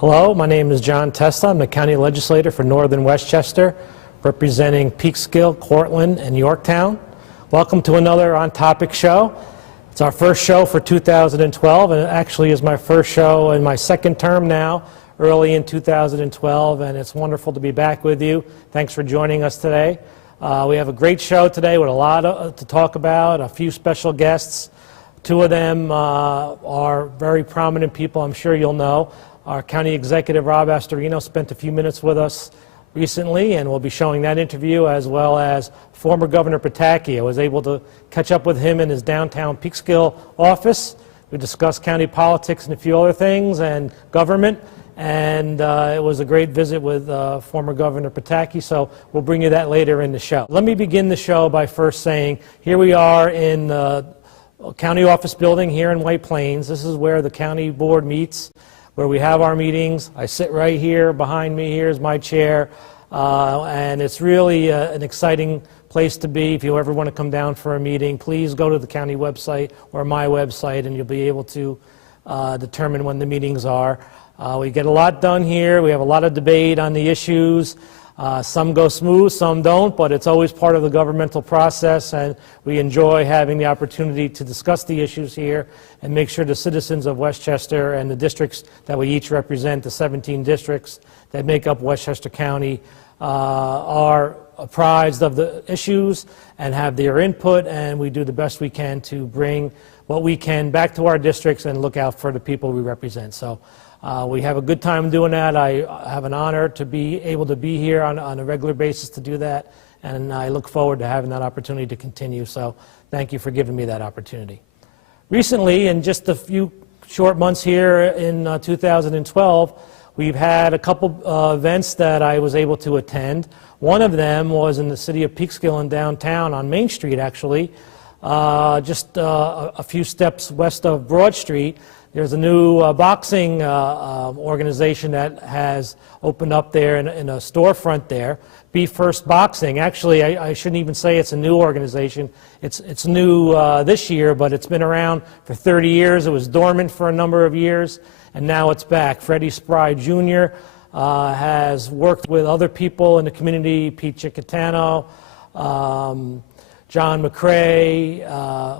Hello, my name is John Testa. I'm the County Legislator for Northern Westchester, representing Peekskill, Cortland, and Yorktown. Welcome to another On Topic show. It's our first show for 2012, and it actually is my first show in my second term now, early in 2012, and it's wonderful to be back with you. Thanks for joining us today. We have a great show today with a lot to talk about, a few special guests. Two of them are very prominent people I'm sure you'll know. Our County Executive, Rob Astorino, spent a few minutes with us recently, and we'll be showing that interview, as well as former Governor Pataki. I was able to catch up with him in his downtown Peekskill office. We discussed county politics and a few other things, and government, and it was a great visit with former Governor Pataki, so we'll bring you that later in the show. Let me begin the show by first saying, here we are in the county office building here in White Plains. This is where the county board meets, where we have our meetings. I sit right here. Behind me here is my chair, and it's really an exciting place to be. If you ever want to come down for a meeting, please go to the county website or my website, and you'll be able to determine when the meetings are. We get a lot done here. We have a lot of debate on the issues. Some go smooth, some don't, but it's always part of the governmental process, and we enjoy having the opportunity to discuss the issues here and make sure the citizens of Westchester and the districts that we each represent, the 17 districts that make up Westchester County, are apprised of the issues and have their input, and we do the best we can to bring what we can back to our districts and look out for the people we represent. So we have a good time doing that. I have an honor to be able to be here on a regular basis to do that, and I look forward to having that opportunity to continue. So thank you for giving me that opportunity. Recently, in just a few short months here in 2012, we've had a couple events that I was able to attend. One of them was in the city of Peekskill in downtown on Main Street, actually, just a few steps west of Broad Street. There's a new boxing organization that has opened up there in a storefront there, Be First Boxing. Actually, I shouldn't even say it's a new organization. It's new this year, but it's been around for 30 years. It was dormant for a number of years, and now it's back. Freddie Spry Jr. Has worked with other people in the community, Pete Chickatano, John McCrae,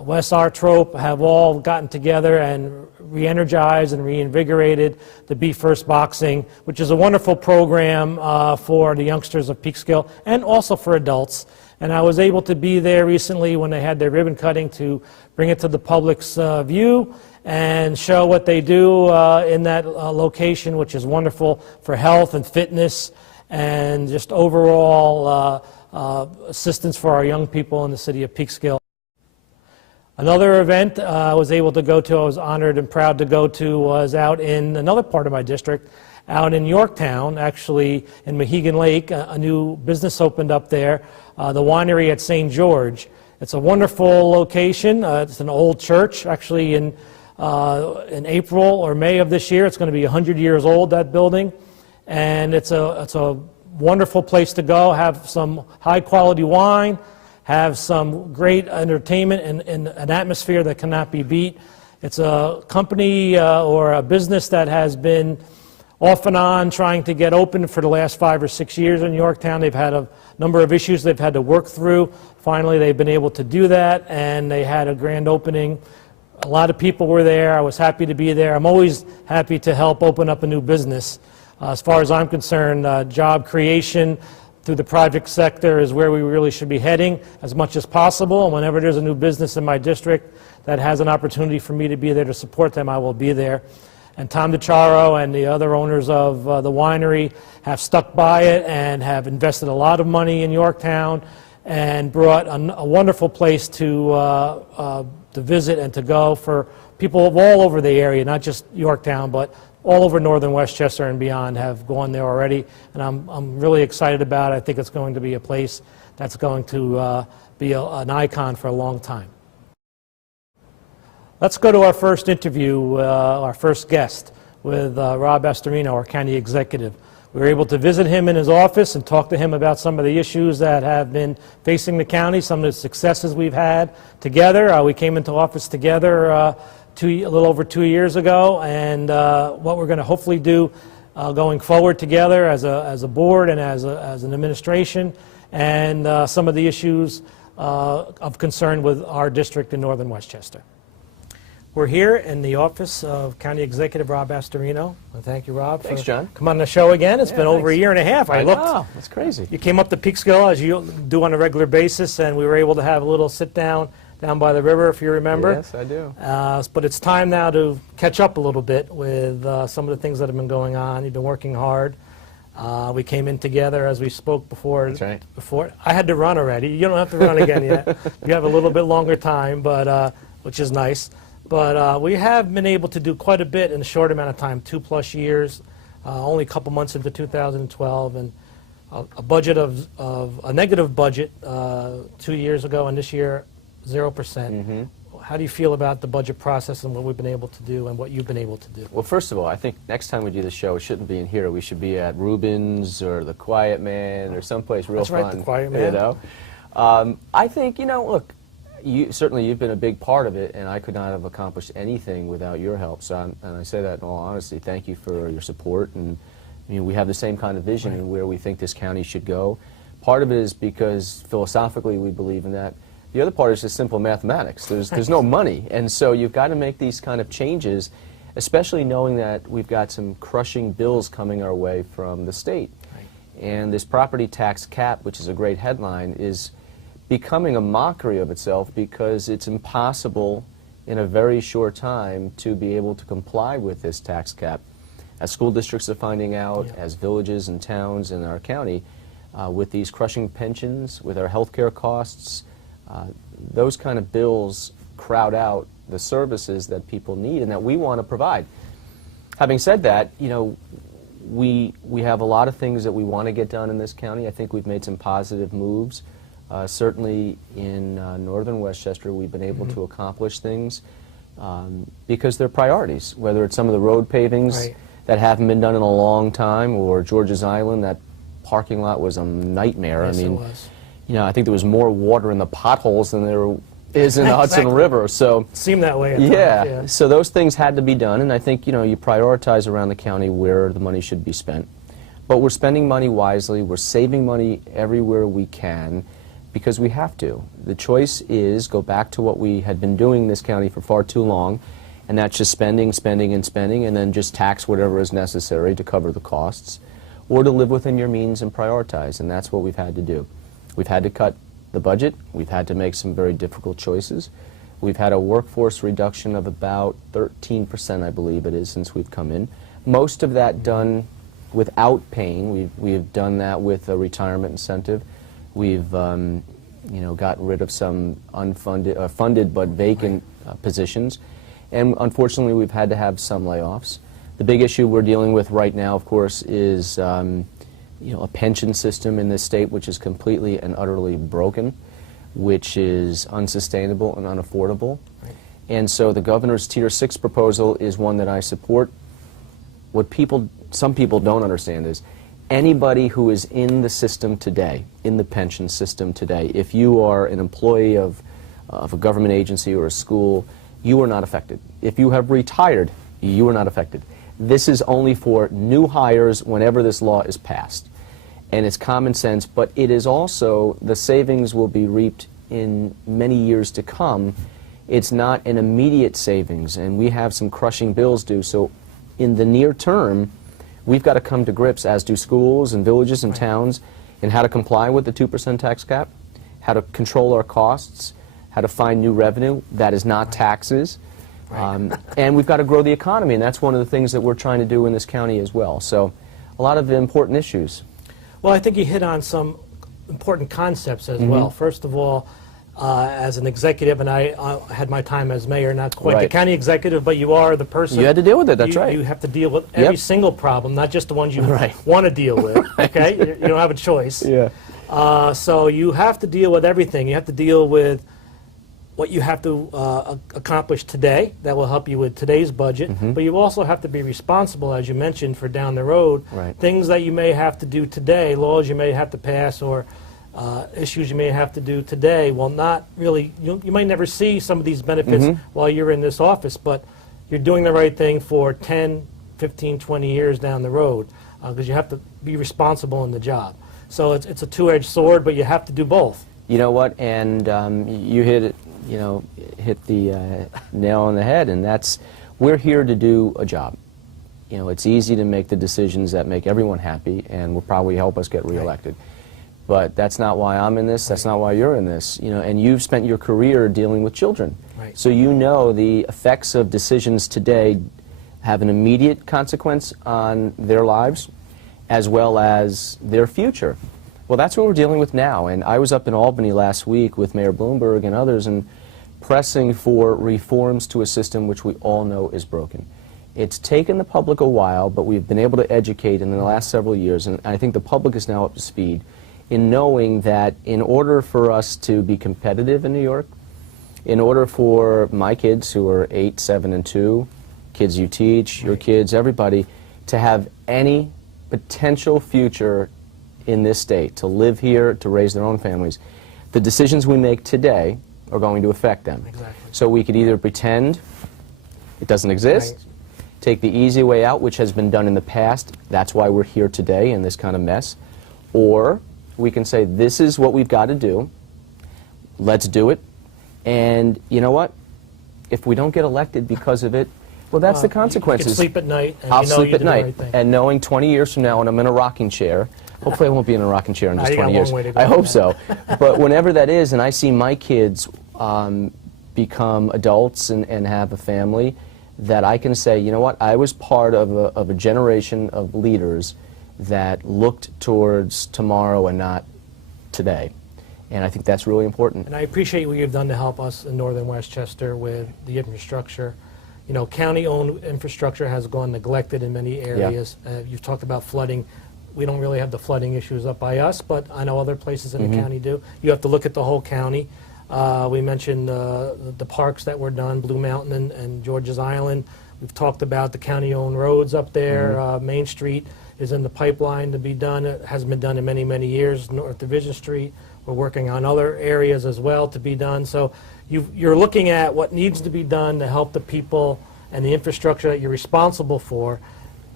Wes Artrope, have all gotten together and re-energized and reinvigorated the Be First Boxing, which is a wonderful program for the youngsters of Peekskill and also for adults. And I was able to be there recently when they had their ribbon cutting to bring it to the public's view and show what they do in that location, which is wonderful for health and fitness and just overall assistance for our young people in the city of Peekskill. Another event I was able to go to, I was honored and proud to go to, was out in another part of my district, out in Yorktown, actually in Mohegan Lake. A new business opened up there, the winery at St. George. It's a wonderful location. It's an old church. Actually, in April or May of this year, it's going to be 100 years old, that building. And it's a wonderful place to go, have some high-quality wine, have some great entertainment and an atmosphere that cannot be beat. It's a company or a business that has been off and on trying to get open for the last 5 or 6 years in Yorktown. They've had a number of issues they've had to work through. Finally, they've been able to do that, and they had a grand opening. A lot of people were there. I was happy to be there. I'm always happy to help open up a new business. As far as I'm concerned, job creation through the project sector is where we really should be heading as much as possible. And whenever there's a new business in my district that has an opportunity for me to be there to support them, I will be there. And Tom DiChiaro and the other owners of the winery have stuck by it and have invested a lot of money in Yorktown and brought a wonderful place to visit and to go for people of all over the area, not just Yorktown, but all over northern Westchester and beyond have gone there already, and I'm really excited about it. I think it's going to be a place that's going to be an icon for a long time. Let's go to our first interview, our first guest, with Rob Astorino, our county executive. We were able to visit him in his office and talk to him about some of the issues that have been facing the county, some of the successes we've had together. We came into office together a little over 2 years ago, and what we're going to hopefully do going forward together as a board and as an administration, and some of the issues of concern with our district in northern Westchester. We're here in the office of County Executive Rob Astorino. And thank you, Rob. Thanks, John. Come on the show again. It's been over a year and a half. I know. That's crazy. You came up to Peekskill, as you do on a regular basis, and we were able to have a little sit-down down by the river, if you remember. Yes, I do. But it's time now to catch up a little bit with some of the things that have been going on. You've been working hard. We came in together as we spoke before. That's right. Before I had to run already. You don't have to run again yet. You have a little bit longer time, but which is nice. But we have been able to do quite a bit in a short amount of time, 2+ years, only a couple months into 2012, and a budget of a negative budget 2 years ago, and this year 0%. Mm-hmm. How do you feel about the budget process and what we've been able to do and what you've been able to do? Well, first of all, I think next time we do the show, it shouldn't be in here. We should be at Rubens or the Quiet Man or someplace real fun. That's right, the Quiet Man. You know, I think, you know, look, you've been a big part of it, and I could not have accomplished anything without your help. So, and I say that in all honesty. Thank you for your support. And you know, we have the same kind of vision in where we think this county should go. Part of it is because philosophically we believe in that. The other part is just simple mathematics. There's no money, and so you've got to make these kind of changes, especially knowing that we've got some crushing bills coming our way from the state. Right. And this property tax cap, which is a great headline, is becoming a mockery of itself because it's impossible in a very short time to be able to comply with this tax cap. As school districts are finding out, as villages and towns in our county, with these crushing pensions, with our health care costs, those kind of bills crowd out the services that people need and that we want to provide. Having said that, you know, we have a lot of things that we want to get done in this county. I think we've made some positive moves. Certainly in northern Westchester, we've been able to accomplish things because they're priorities, whether it's some of the road pavings that haven't been done in a long time, or George's Island. That parking lot was a nightmare. Yes, I mean, it was. You know, I think there was more water in the potholes than there is in the Hudson River. So it seemed that way at times, yeah. So those things had to be done, and I think, you know, you prioritize around the county where the money should be spent. But we're spending money wisely. We're saving money everywhere we can, because we have to. The choice is go back to what we had been doing in this county for far too long, and that's just spending, spending, and spending, and then just tax whatever is necessary to cover the costs, or to live within your means and prioritize, and that's what we've had to do. We've had to cut the budget. We've had to make some very difficult choices. We've had a workforce reduction of about 13%, I believe it is, since we've come in. Most of that done without paying. We've done that with a retirement incentive. We've you know, gotten rid of some unfunded, funded but vacant positions, and unfortunately we've had to have some layoffs. The big issue we're dealing with right now, of course, is you know, a pension system in this state which is completely and utterly broken, which is unsustainable and unaffordable. Right. And so the governor's Tier 6 proposal is one that I support. What some people don't understand is anybody who is in the system today, in the pension system today, if you are an employee of a government agency or a school, you are not affected. If you have retired, you are not affected. This is only for new hires whenever this law is passed. And it's common sense, but it is also, the savings will be reaped in many years to come. It's not an immediate savings, and we have some crushing bills due. So in the near term, we've got to come to grips, as do schools and villages and towns, in how to comply with the 2% tax cap, how to control our costs, how to find new revenue that is not taxes. And we've got to grow the economy, and that's one of the things that we're trying to do in this county as well. So a lot of important issues. Well, I think you hit on some important concepts as well. First of all, as an executive, and I had my time as mayor, not quite the county executive, but you are the person. You had to deal with it, that's right. You have to deal with every single problem, not just the ones you want to deal with, okay? You don't have a choice. Yeah. So you have to deal with everything. You have to deal with what you have to accomplish today that will help you with today's budget, but you also have to be responsible, as you mentioned, for down the road. Things that you may have to do today, laws you may have to pass, or issues you may have to do today will not really, you might never see some of these benefits while you're in this office, but you're doing the right thing for 10, 15, 20 years down the road, because you have to be responsible in the job. So it's a two-edged sword, but you have to do both. You know what? And you hit it. Hit the nail on the head, and that's, we're here to do a job. It's easy to make the decisions that make everyone happy and will probably help us get reelected. But that's not why I'm in this, that's not why you're in this. And you've spent your career dealing with children. Right. So the effects of decisions today have an immediate consequence on their lives as well as their future. Well, that's what we're dealing with now. And I was up in Albany last week with Mayor Bloomberg and others and pressing for reforms to a system which we all know is broken. It's taken the public a while, but we've been able to educate in the last several years, and I think the public is now up to speed in knowing that in order for us to be competitive in New York, in order for my kids who are 8, 7, and 2, kids you teach, your kids, everybody, to have any potential future in this state, to live here, to raise their own families, the decisions we make today are going to affect them. Exactly. So we could either pretend it doesn't exist, Right. take the easy way out, which has been done in the past, that's why we're here today in this kind of mess, or we can say this is what we've got to do, let's do it, and you know what? If we don't get elected because of it, well, that's the consequences. You can sleep at night, and I'll you know sleep you at did the night, right thing. and knowing 20 years from now when I'm in a rocking chair, hopefully I won't be in a rocking chair in just You got 20 a long years. way to go I on hope that. so. But whenever that is, and I see my kids become adults and have a family, that I can say, you know what, I was part of a generation of leaders that looked towards tomorrow and not today. And I think that's really important. And I appreciate what you've done to help us in northern Westchester with the infrastructure. County-owned infrastructure has gone neglected in many areas. You've talked about flooding. We don't really have the flooding issues up by us, but I know other places in the county do. You have to look at the whole county. We mentioned the parks that were done, Blue Mountain and George's Island. We've talked about the county-owned roads up there. Main Street is in the pipeline to be done. It hasn't been done in many, many years. North Division Street, we're working on other areas as well to be done. So you're looking at what needs to be done to help the people and the infrastructure that you're responsible for.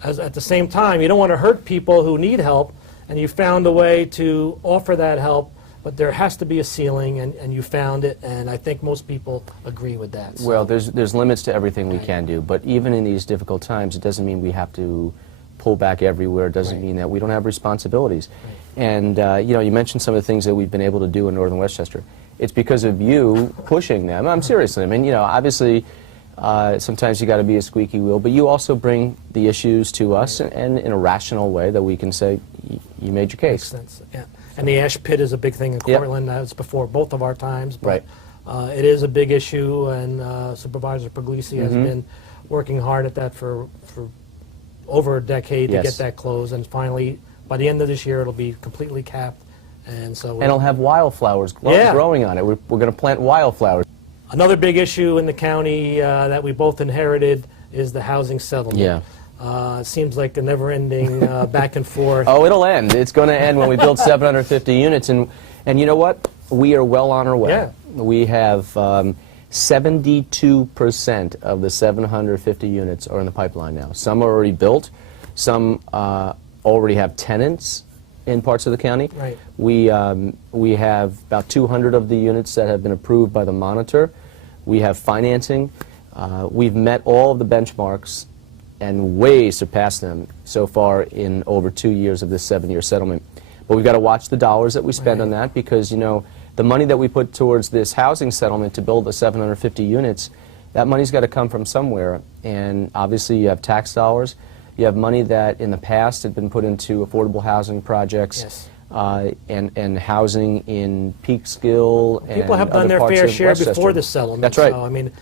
At the same time, you don't want to hurt people who need help, and you found a way to offer that help, but there has to be a ceiling, and you found it, and I think most people agree with that. So. Well, there's limits to everything we can do, but even in these difficult times, it doesn't mean we have to pull back everywhere. It doesn't mean that we don't have responsibilities. And you mentioned some of the things that we've been able to do in northern Westchester. It's because of you pushing them. I'm seriously. I mean, obviously, sometimes you got to be a squeaky wheel, but you also bring the issues to us, and in a rational way that we can say, you made your case. Makes sense. Yeah. And the ash pit is a big thing in Cortland. That was before both of our times, but it is a big issue, and Supervisor Puglisi has been working hard at that for over a decade to get that closed, and finally, by the end of this year, it'll be completely capped. And it'll have wildflowers growing on it. We're going to plant wildflowers. Another big issue in the county that we both inherited is the housing settlement. It seems like a never-ending back and forth. Oh, it'll end. It's going to end when we build 750 units. And you know what? We are well on our way. Yeah. We have 72% of the 750 units are in the pipeline now. Some are already built. Some already have tenants in parts of the county. Right. We have about 200 of the units that have been approved by the monitor. We have financing. We've met all of the benchmarks and way surpassed them so far in over 2 years of this 7-year settlement. But we've got to watch the dollars that we spend on that, because the money that we put towards this housing settlement to build the 750 units, that money's got to come from somewhere. And obviously you have tax dollars. You have money that in the past had been put into affordable housing projects, and housing in Peekskill. People have done their fair share before the settlement. That's right. So, I mean,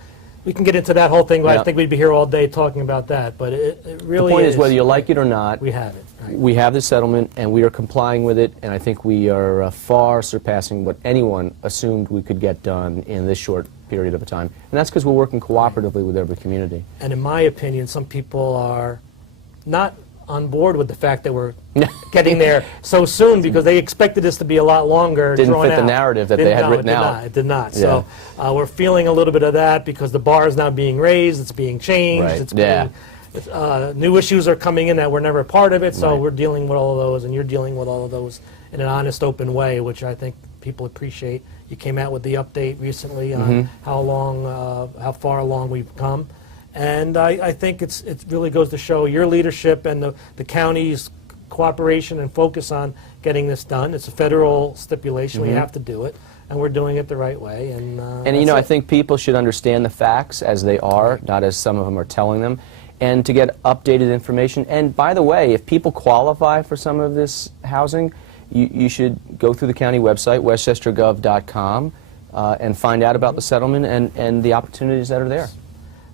we can get into that whole thing, but I think we'd be here all day talking about that. But it really The point is, whether you like it or not, we have it. Right. We have the settlement, and we are complying with it, and I think we are far surpassing what anyone assumed we could get done in this short period of time. And that's because we're working cooperatively with every community. And in my opinion, some people are not on board with the fact that we're getting there so soon, because they expected this to be a lot longer. Didn't fit the narrative that they had written out. It did not. So we're feeling a little bit of that, because the bar is now being raised, it's being changed, it's being, new issues are coming in that were never part of it, so Right. we're dealing with all of those, and you're dealing with all of those in an honest, open way, which I think people appreciate. You came out with the update recently on how far along we've come, and I think it really goes to show your leadership and the county's cooperation and focus on getting this done. It's a federal stipulation; we have to do it, and we're doing it the right way. And you know, I it. think people should understand the facts as they are, not as some of them are telling them, and to get updated information. And by the way, if people qualify for some of this housing, you should go through the county website, westchestergov.com, and find out about the settlement and the opportunities that are there.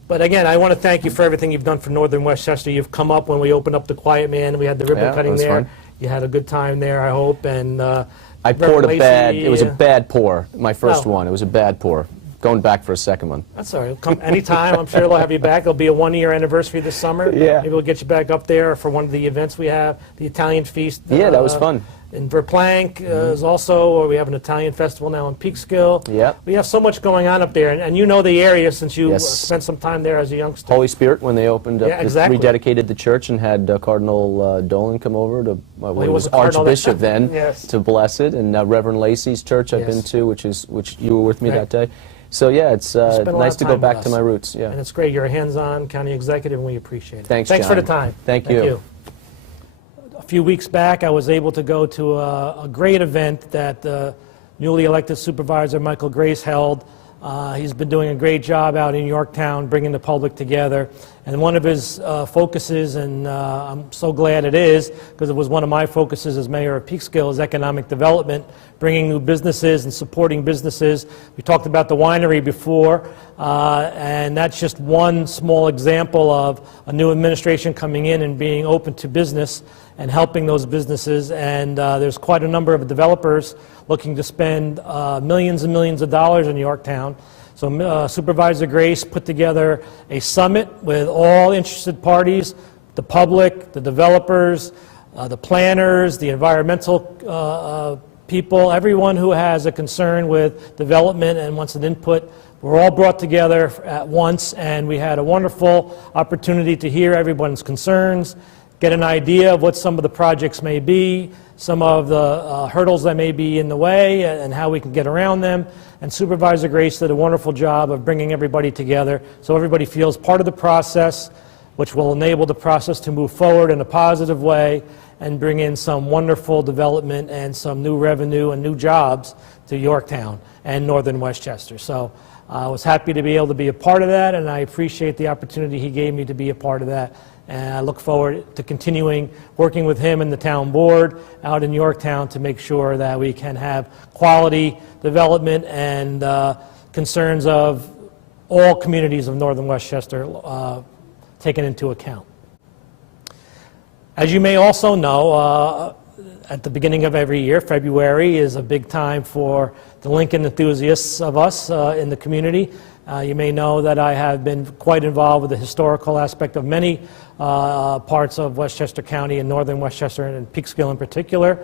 But again, I want to thank you for everything you've done for Northern Westchester. You've come up when we opened up the Quiet Man. We had the ribbon Yeah, cutting it was there. fun. You had a good time there, I hope. And I poured a Lacey, bad, it was a bad pour, my first Oh. one. It was a bad pour. Going back for a second one. That's all right. Come anytime. I'm sure they'll have you back. It'll be a one-year anniversary this summer. Yeah. Maybe we'll get you back up there for one of the events we have, the Italian Feast. Yeah, that was fun. In Verplank is also, or we have an Italian festival now in Peekskill. Yep. We have so much going on up there, and you know the area since you Yes. spent some time there as a youngster. Holy Spirit, when they opened up, Yeah, exactly. rededicated the church and had Cardinal Dolan come over to, well, he he was was a cardinal Archbishop then, Yes. to bless it, and Reverend Lacey's church I've been Yes. to, which you were with me Right. that day. So yeah, it's spent a lot nice of to go time with back to us. my roots. Yeah. And it's great. You're a hands-on county executive, and we appreciate it. Thanks, Thanks for the John. time. Thank you. A few weeks back, I was able to go to a great event that newly elected Supervisor Michael Grace held. He's been doing a great job out in Yorktown, bringing the public together. And one of his focuses, and I'm so glad it is, because it was one of my focuses as mayor of Peekskill, is economic development, bringing new businesses and supporting businesses. We talked about the winery before, and that's just one small example of a new administration coming in and being open to business and helping those businesses. And there's quite a number of developers looking to spend millions and millions of dollars in Yorktown. So Supervisor Grace put together a summit with all interested parties, the public, the developers, the planners, the environmental people, everyone who has a concern with development and wants an input. We're all brought together at once, and we had a wonderful opportunity to hear everyone's concerns, get an idea of what some of the projects may be, some of the hurdles that may be in the way, and how we can get around them. And Supervisor Grace did a wonderful job of bringing everybody together so everybody feels part of the process, which will enable the process to move forward in a positive way and bring in some wonderful development and some new revenue and new jobs to Yorktown and Northern Westchester. So I was happy to be able to be a part of that, and I appreciate the opportunity he gave me to be a part of that. And I look forward to continuing working with him and the town board out in Yorktown to make sure that we can have quality development and concerns of all communities of Northern Westchester taken into account. As you may also know, at the beginning of every year, February is a big time for the Lincoln enthusiasts of us in the community. You may know that I have been quite involved with the historical aspect of many parts of Westchester County and Northern Westchester and Peekskill in particular.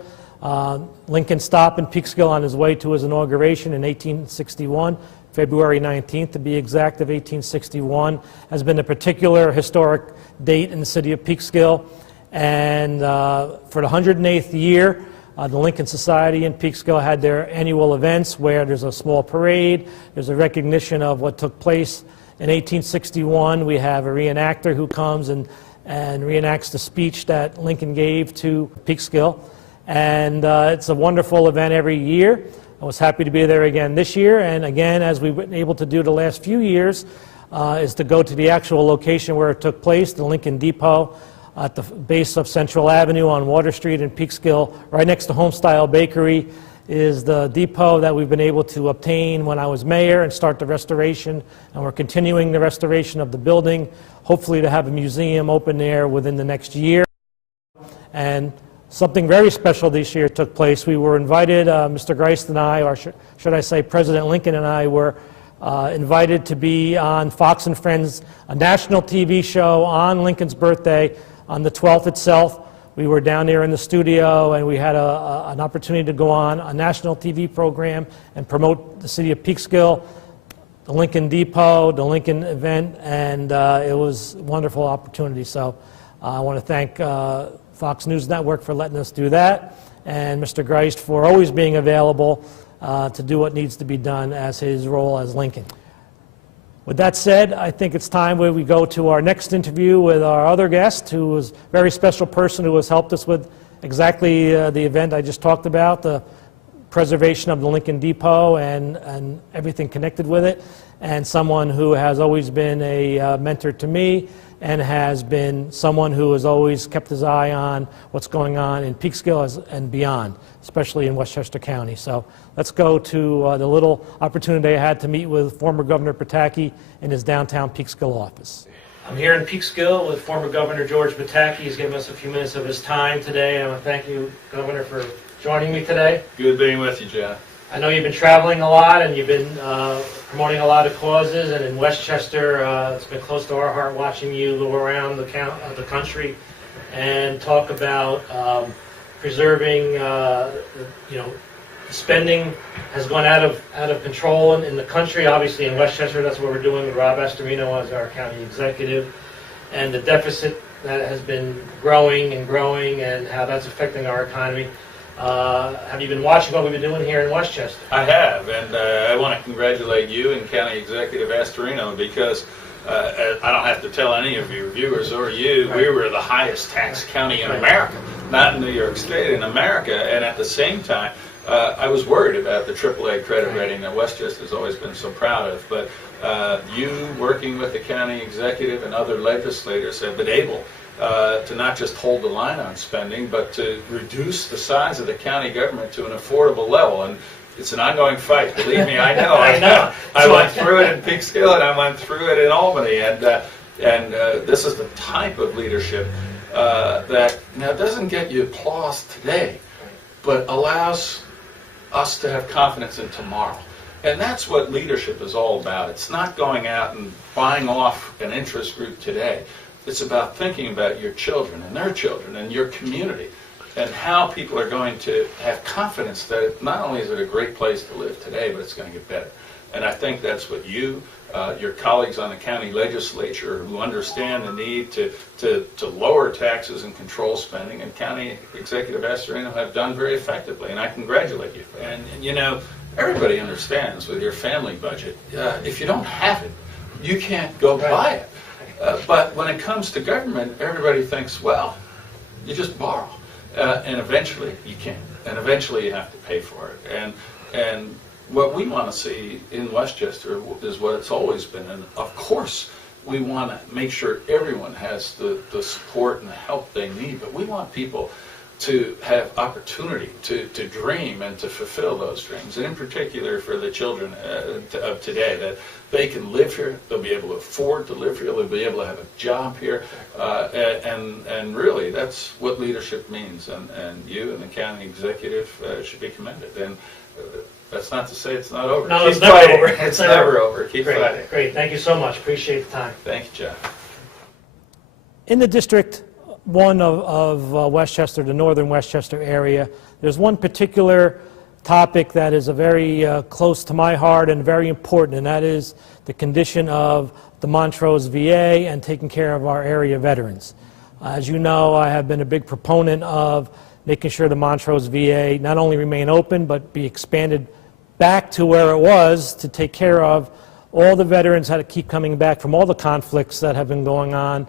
Lincoln stopped in Peekskill on his way to his inauguration in 1861. February 19th, to be exact, of 1861, has been a particular historic date in the city of Peekskill. And for the 108th year, the Lincoln Society in Peekskill had their annual events where there's a small parade, there's a recognition of what took place in 1861. We have a reenactor who comes and reenacts the speech that Lincoln gave to Peekskill. And it's a wonderful event every year. I was happy to be there again this year, and again, as we've been able to do the last few years, is to go to the actual location where it took place, the Lincoln Depot, at the base of Central Avenue on Water Street in Peekskill, right next to Homestyle Bakery, is the depot that we've been able to obtain when I was mayor and start the restoration. And we're continuing the restoration of the building, hopefully to have a museum open there within the next year. And something very special this year took place. We were invited, Mr. Geist and I, or should I say President Lincoln and I, were invited to be on Fox and Friends, a national TV show on Lincoln's birthday on the 12th itself. We were down there in the studio, and we had an opportunity to go on a national TV program and promote the city of Peekskill. the Lincoln Depot, the Lincoln event, and it was a wonderful opportunity. So I want to thank Fox News Network for letting us do that, and Mr. Geist for always being available to do what needs to be done as his role as Lincoln. With that said, I think it's time where we go to our next interview with our other guest, who is a very special person who has helped us with exactly the event I just talked about, the preservation of the Lincoln Depot and everything connected with it, and someone who has always been a mentor to me and has been someone who has always kept his eye on what's going on in Peekskill and beyond, especially in Westchester County. So let's go to the little opportunity I had to meet with former Governor Pataki in his downtown Peekskill office. I'm here in Peekskill with former Governor George Pataki. He's given us a few minutes of his time today. I want to thank you, Governor, for joining me today. Good being with you, John. I know you've been traveling a lot and you've been promoting a lot of causes, and in Westchester it's been close to our heart watching you go around the country and talk about preserving, spending has gone out of control in the country. Obviously in Westchester, that's what we're doing with Rob Astorino as our county executive, and the deficit that has been growing and how that's affecting our economy. Have you been watching what we've been doing here in Westchester? I have, and I want to congratulate you and County Executive Astorino because I don't have to tell any of your viewers or you, we were the highest tax county in America, not in New York State, in America, and at the same time, I was worried about the AAA credit rating that Westchester has always been so proud of, but you working with the county executive and other legislators have been able to not just hold the line on spending, but to reduce the size of the county government to an affordable level. And it's an ongoing fight. Believe me, I know. I know. I went through it in Peekskill, and I went through it in Albany. And this is the type of leadership that now doesn't get you applause today, but allows us to have confidence in tomorrow. And that's what leadership is all about. It's not going out and buying off an interest group today. It's about thinking about your children and their children and your community and how people are going to have confidence that not only is it a great place to live today, but it's going to get better. And I think that's what you, your colleagues on the county legislature who understand the need to lower taxes and control spending, and County Executive Astorino have done very effectively, and I congratulate you. And you know, everybody understands with your family budget, if you don't have it, you can't go buy it. But when it comes to government, everybody thinks, well, you just borrow, and eventually you can't, and eventually you have to pay for it. And what we want to see in Westchester is what it's always been, and of course we want to make sure everyone has the support and the help they need, but we want people to have opportunity to dream and to fulfill those dreams, and in particular for the children of today, that they can live here, they'll be able to afford to live here, they'll be able to have a job here, and really that's what leadership means, and you and the county executive should be commended. And that's not to say it's not over. No, Keep it's never fighting. over. It's never over. Keep fighting. Great, thank you so much. Appreciate the time. Thank you, Jeff. In the District 1 of Westchester, the northern Westchester area, there's one particular topic that is a very close to my heart and very important, and that is the condition of the Montrose VA and taking care of our area veterans. As you know, I have been a big proponent of making sure the Montrose VA not only remain open, but be expanded back to where it was to take care of all the veterans that keep coming back from all the conflicts that have been going on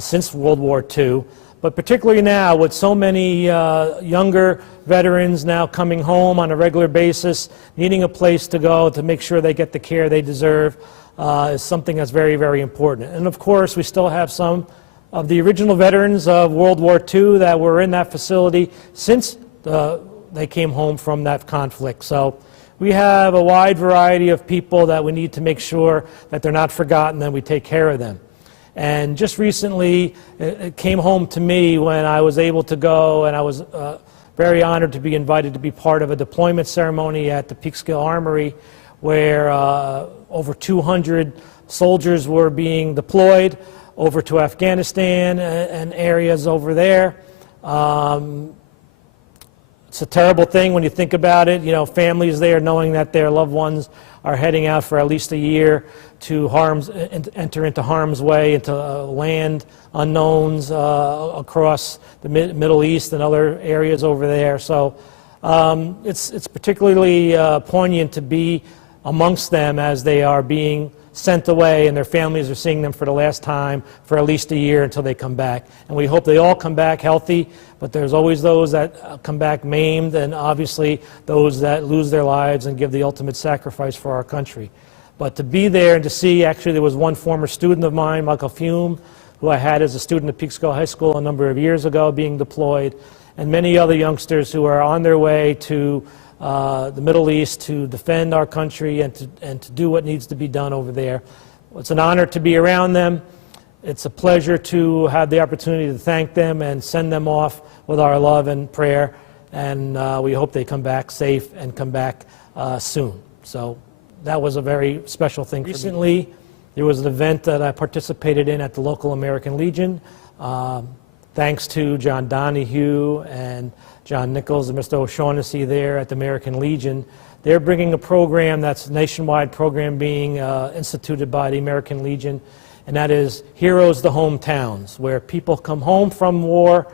since World War II, but particularly now with so many younger veterans now coming home on a regular basis, needing a place to go to make sure they get the care they deserve is something that's very, very important. And of course, we still have some of the original veterans of World War II that were in that facility since they came home from that conflict. So we have a wide variety of people that we need to make sure that they're not forgotten, that we take care of them. And just recently, it came home to me when I was able to go, and I was very honored to be invited to be part of a deployment ceremony at the Peekskill Armory, where over 200 soldiers were being deployed over to Afghanistan and areas over there. It's a terrible thing when you think about it. You know, families there knowing that their loved ones are heading out for at least a year to enter into harm's way, into land unknowns across the Middle East and other areas over there. So it's particularly poignant to be amongst them as they are being sent away and their families are seeing them for the last time for at least a year until they come back. And we hope they all come back healthy, but there's always those that come back maimed, and obviously those that lose their lives and give the ultimate sacrifice for our country. But to be there and to see, actually there was one former student of mine, Michael Fume, who I had as a student at Peekskill High School a number of years ago being deployed, and many other youngsters who are on their way to the Middle East to defend our country and to do what needs to be done over there. It's an honor to be around them. It's a pleasure to have the opportunity to thank them and send them off with our love and prayer, and we hope they come back safe and come back soon. So that was a very special thing. Recently, there was an event that I participated in at the local American Legion. Thanks to John Donahue and John Nichols and Mr. O'Shaughnessy there at the American Legion. They're bringing a program that's a nationwide program being instituted by the American Legion, and that is Heroes to Hometowns, where people come home from war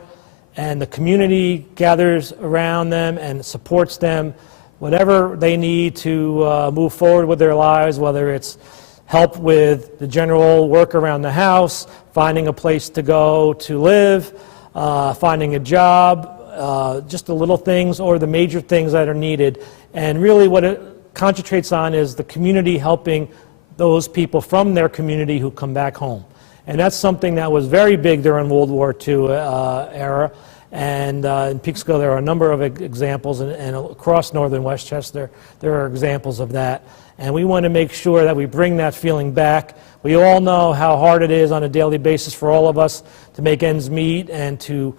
and the community gathers around them and supports them, whatever they need to move forward with their lives, whether it's help with the general work around the house, finding a place to go to live, finding a job, just the little things or the major things that are needed. And really what it concentrates on is the community helping those people from their community who come back home. And that's something that was very big during World War II era. And in Peekskill there are a number of examples, and across northern Westchester there are examples of that. And we want to make sure that we bring that feeling back. We all know how hard it is on a daily basis for all of us to make ends meet and to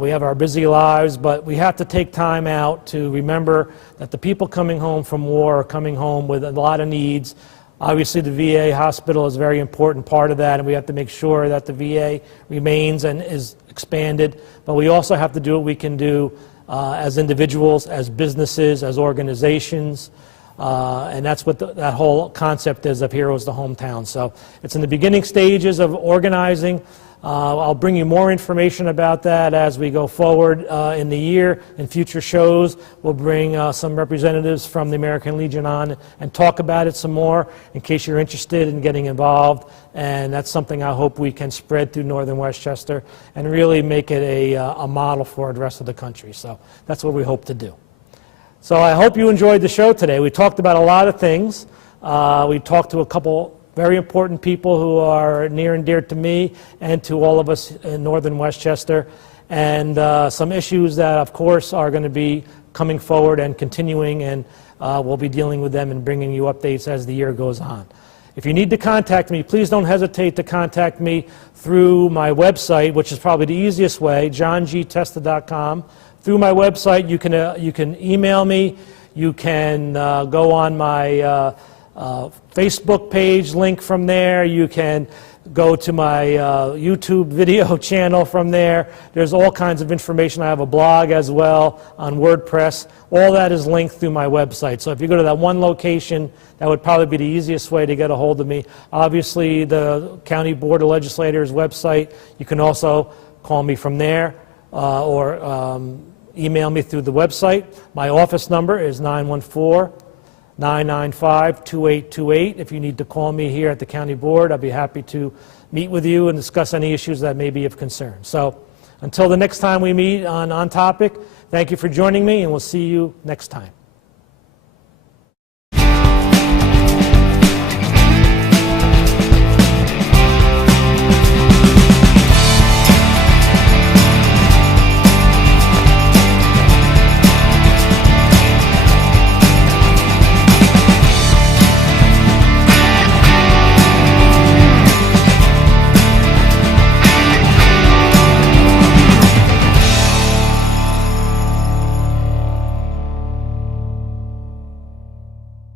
we have our busy lives, but we have to take time out to remember that the people coming home from war are coming home with a lot of needs. Obviously, the VA hospital is a very important part of that, and we have to make sure that the VA remains and is expanded. But we also have to do what we can do as individuals, as businesses, as organizations, and that's what that whole concept is of Heroes to Hometown. So it's in the beginning stages of organizing. I'll bring you more information about that as we go forward in the year. In future shows, we'll bring some representatives from the American Legion on and talk about it some more in case you're interested in getting involved. And that's something I hope we can spread through northern Westchester and really make it a model for the rest of the country. So that's what we hope to do. So I hope you enjoyed the show today. We talked about a lot of things. We talked to a couple very important people who are near and dear to me and to all of us in northern Westchester, and some issues that of course are going to be coming forward and continuing, and we'll be dealing with them and bringing you updates as the year goes on. If you need to contact me, please don't hesitate to contact me through my website, which is probably the easiest way, johngtesta.com. Through my website you can email me, you can go on my Facebook page, link from there. You can go to my YouTube video channel from there. There's all kinds of information. I have a blog as well on WordPress. All that is linked through my website. So if you go to that one location, that would probably be the easiest way to get a hold of me. Obviously, the County Board of Legislators website, you can also call me from there or email me through the website. My office number is 914-995-2828. If you need to call me here at the County Board, I'll be happy to meet with you and discuss any issues that may be of concern. So until the next time we meet on Topic, thank you for joining me, and we'll see you next time.